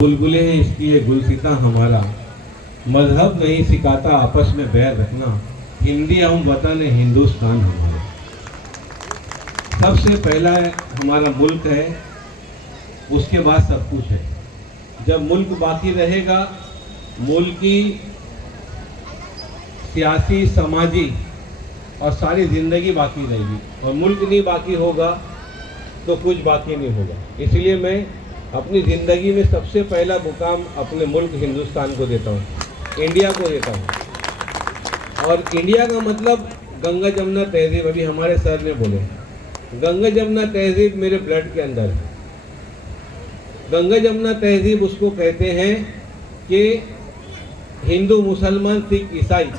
बुलबुलें हैं इसकी ये गुलसिता हमारा, मजहब नहीं सिखाता आपस में बैर रखना, हिंदी हम वतन है हिंदुस्तान हमारा। सबसे पहला हमारा मुल्क है, उसके बाद सब कुछ है। जब मुल्क बाकी रहेगा, मुल्क की सियासी समाजी और सारी ज़िंदगी बाकी रहेगी, और मुल्क नहीं बाकी होगा तो कुछ बाकी नहीं होगा। इसलिए मैं अपनी ज़िंदगी में सबसे पहला मुकाम अपने मुल्क हिंदुस्तान को देता हूँ, इंडिया को देता हूँ। और इंडिया का मतलब गंगा जमुना तहजीब, अभी हमारे सर ने बोले, गंगा जमुना तहजीब मेरे ब्लड के अंदर है। गंगा जमुना तहजीब उसको कहते हैं कि हिंदू मुसलमान सिख ईसाई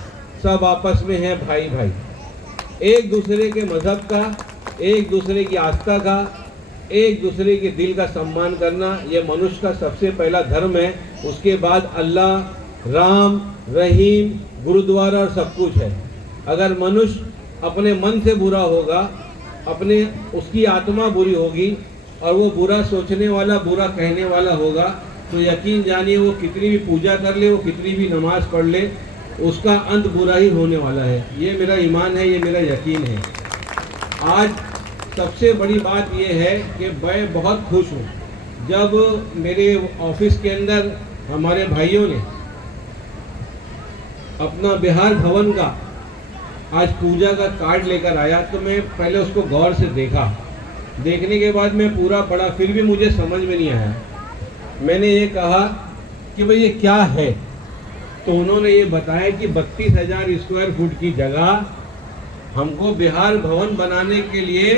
सब आपस में हैं भाई भाई, एक दूसरे के मज़हब का, एक दूसरे की आस्था का, एक दूसरे के दिल का सम्मान करना, ये मनुष्य का सबसे पहला धर्म है। उसके बाद अल्लाह, राम, रहीम, गुरुद्वारा और सब कुछ है। अगर मनुष्य अपने मन से बुरा होगा, अपने उसकी आत्मा बुरी होगी और वो बुरा सोचने वाला, बुरा कहने वाला होगा, तो यकीन जानिए वो कितनी भी पूजा कर ले, वो कितनी भी नमाज पढ़ ले, उसका अंत बुरा ही होने वाला है। ये मेरा ईमान है, ये मेरा यकीन है। आज सबसे बड़ी बात यह है कि मैं बहुत खुश हूँ जब मेरे ऑफिस के अंदर हमारे भाइयों ने अपना बिहार भवन का आज पूजा का कार्ड लेकर आया, तो मैं पहले उसको गौर से देखा। देखने के बाद मैं पूरा पढ़ा, फिर भी मुझे समझ में नहीं आया। मैंने ये कहा कि भाई ये क्या है, तो उन्होंने ये बताया कि 32,000 स्क्वायर फुट की जगह हमको बिहार भवन बनाने के लिए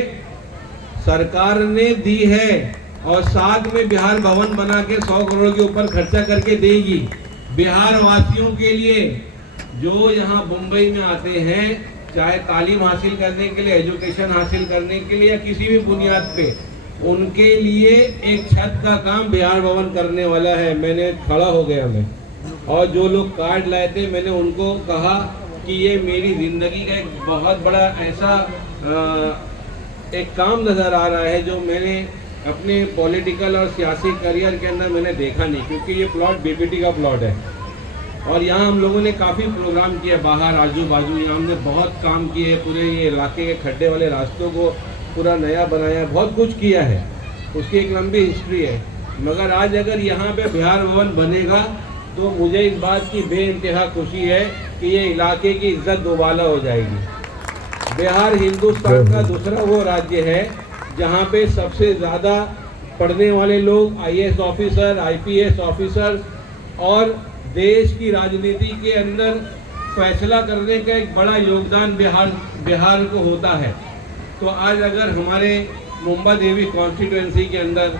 सरकार ने दी है, और साथ में बिहार भवन बना के 100 करोड़ के ऊपर खर्चा करके देगी बिहार वासियों के लिए, जो यहाँ मुंबई में आते हैं, चाहे तालीम हासिल करने के लिए, एजुकेशन हासिल करने के लिए या किसी भी बुनियाद पे, उनके लिए एक छत का काम बिहार भवन करने वाला है। मैंने खड़ा हो गया मैं, और जो लोग कार्ड लाए थे मैंने उनको कहा कि ये मेरी ज़िंदगी का एक बहुत बड़ा ऐसा एक काम नज़र आ रहा है जो मैंने अपने पॉलिटिकल और सियासी करियर के अंदर मैंने देखा नहीं, क्योंकि ये प्लॉट बीपीटी का प्लॉट है। और यहाँ हम लोगों ने काफ़ी प्रोग्राम किया बाहर आजू बाजू, यहाँ हमने बहुत काम किए, पूरे ये इलाके के खड्डे वाले रास्तों को पूरा नया बनाया, बहुत कुछ किया है, उसकी एक लंबी हिस्ट्री है। मगर आज अगर यहाँ पे बिहार भवन बनेगा तो मुझे इस बात की बेइंतहा खुशी है कि ये इलाके की इज्जत दोबारा हो जाएगी। बिहार हिंदुस्तान का दूसरा वो राज्य है जहाँ पे सबसे ज़्यादा पढ़ने वाले लोग आईएएस ऑफिसर, आईपीएस ऑफिसर और देश की राजनीति के अंदर फैसला करने का एक बड़ा योगदान बिहार को होता है। तो आज अगर हमारे मुंबा देवी कॉन्स्टिट्यूएंसी के अंदर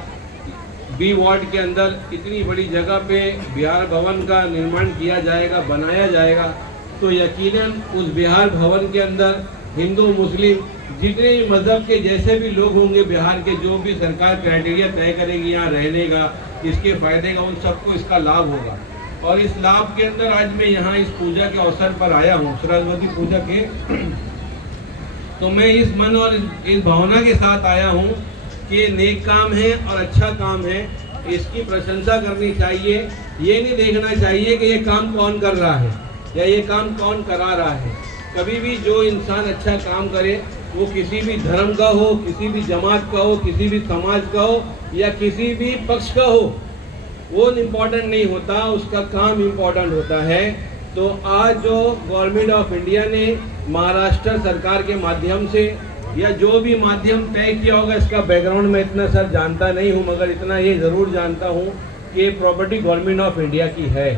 बी वार्ड के अंदर इतनी बड़ी जगह पे बिहार भवन का निर्माण किया जाएगा, बनाया जाएगा, तो यकीनन उस बिहार भवन के अंदर हिंदू मुस्लिम जितने भी मज़हब के जैसे भी लोग होंगे बिहार के, जो भी सरकार क्राइटेरिया तय करेगी यहाँ रहने का, इसके फ़ायदे का, उन सबको इसका लाभ होगा। और इस लाभ के अंदर आज मैं यहाँ इस पूजा के अवसर पर आया हूँ, सरस्वती पूजा के, तो मैं इस मन और इस भावना के साथ आया हूँ कि ये नेक काम है और अच्छा काम है, इसकी प्रशंसा करनी चाहिए। ये नहीं देखना चाहिए कि ये काम कौन कर रहा है या ये काम कौन करा रहा है। कभी भी जो इंसान अच्छा काम करे, वो किसी भी धर्म का हो, किसी भी जमात का हो, किसी भी समाज का हो या किसी भी पक्ष का हो, वो इम्पोर्टेंट नहीं होता, उसका काम इम्पोर्टेंट होता है। तो आज जो गवर्नमेंट ऑफ इंडिया ने महाराष्ट्र सरकार के माध्यम से या जो भी माध्यम तय किया होगा, इसका बैकग्राउंड में इतना सर जानता नहीं हूँ, मगर इतना ये ज़रूर जानता हूँ कि प्रॉपर्टी गवर्नमेंट ऑफ इंडिया की है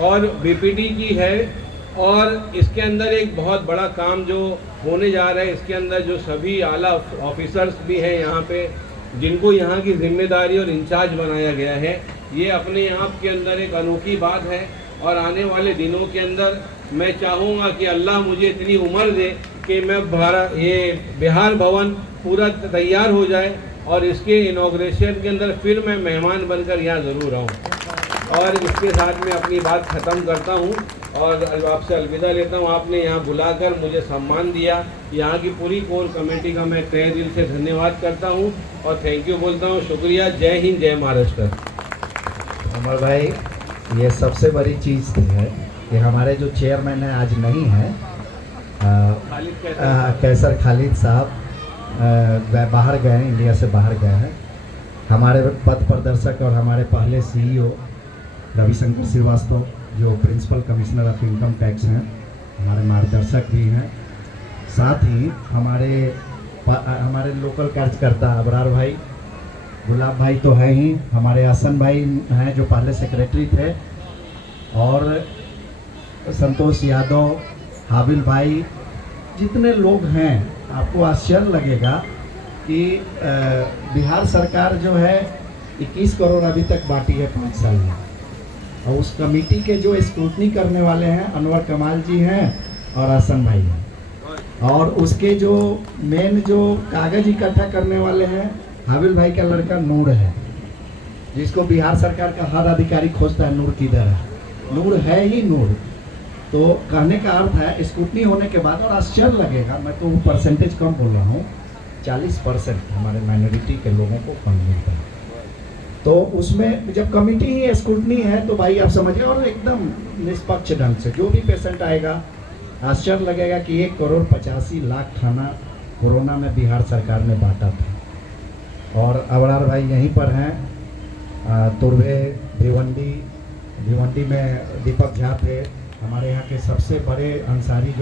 और बीपीटी की है, और इसके अंदर एक बहुत बड़ा काम जो होने जा रहा है, इसके अंदर जो सभी आला ऑफिसर्स भी हैं यहाँ पे, जिनको यहाँ की जिम्मेदारी और इंचार्ज बनाया गया है, ये अपने आप के अंदर एक अनोखी बात है। और आने वाले दिनों के अंदर मैं चाहूँगा कि अल्लाह मुझे इतनी उम्र दे कि मैं ये बिहार भवन पूरा तैयार हो जाए और इसके इनॉग्रेशन के अंदर फिर मैं मेहमान बनकर यहाँ ज़रूर आऊँ। और इसके साथ मैं अपनी बात ख़त्म करता हूँ और आपसे अलविदा लेता हूँ। आपने यहाँ बुलाकर मुझे सम्मान दिया, यहाँ की पूरी कोर कमेटी का मैं तहे दिल से धन्यवाद करता हूँ और थैंक यू बोलता हूँ। शुक्रिया। जय हिंद, जय महाराष्ट्र। अमर भाई, ये सबसे बड़ी चीज़ है कि हमारे जो चेयरमैन है आज नहीं है, कैसर खालिद साहब बाहर गए हैं, इंडिया से बाहर गए हैं। हमारे पथ प्रदर्शक और हमारे पहले सीईओ रविशंकर श्रीवास्तव जो principal commissioner of income tax हैं, हमारे मार्गदर्शक भी हैं। साथ ही हमारे लोकल कार्यकर्ता अबरार भाई, गुलाब भाई तो है ही, हमारे हसन भाई हैं जो पहले सेक्रेटरी थे, और संतोष यादव, हाबिल भाई, जितने लोग हैं। आपको आश्चर्य लगेगा कि बिहार सरकार जो है 21 करोड़ अभी तक बांटी है 5 साल में, और उस कमेटी के जो स्क्रूटनी करने वाले हैं अनवर कमाल जी हैं और हसन भाई हैं, और उसके जो मेन जो कागज इकट्ठा करने वाले हैं हाबिल भाई का लड़का नूर है, जिसको बिहार सरकार का हर अधिकारी खोजता है नूर किधर है। नूर है ही नूर। तो कहने का अर्थ है स्क्रूटनी होने के बाद, और आश्चर्य लगेगा, मैं तो परसेंटेज कम बोल रहा हूँ, 40% हमारे माइनॉरिटी के लोगों को कम मिलता है। तो उसमें जब कमेटी ही स्क्रूटनी है तो भाई आप समझिए, और एकदम निष्पक्ष ढंग से जो भी पेशेंट आएगा, आश्चर्य लगेगा कि 1,85,00,000 खाना कोरोना में बिहार सरकार ने बांटा था। और अबरार भाई यहीं पर हैं, तुर्भे भिवंडी में दीपक झा थे, हमारे यहाँ के सबसे बड़े अंसारी जो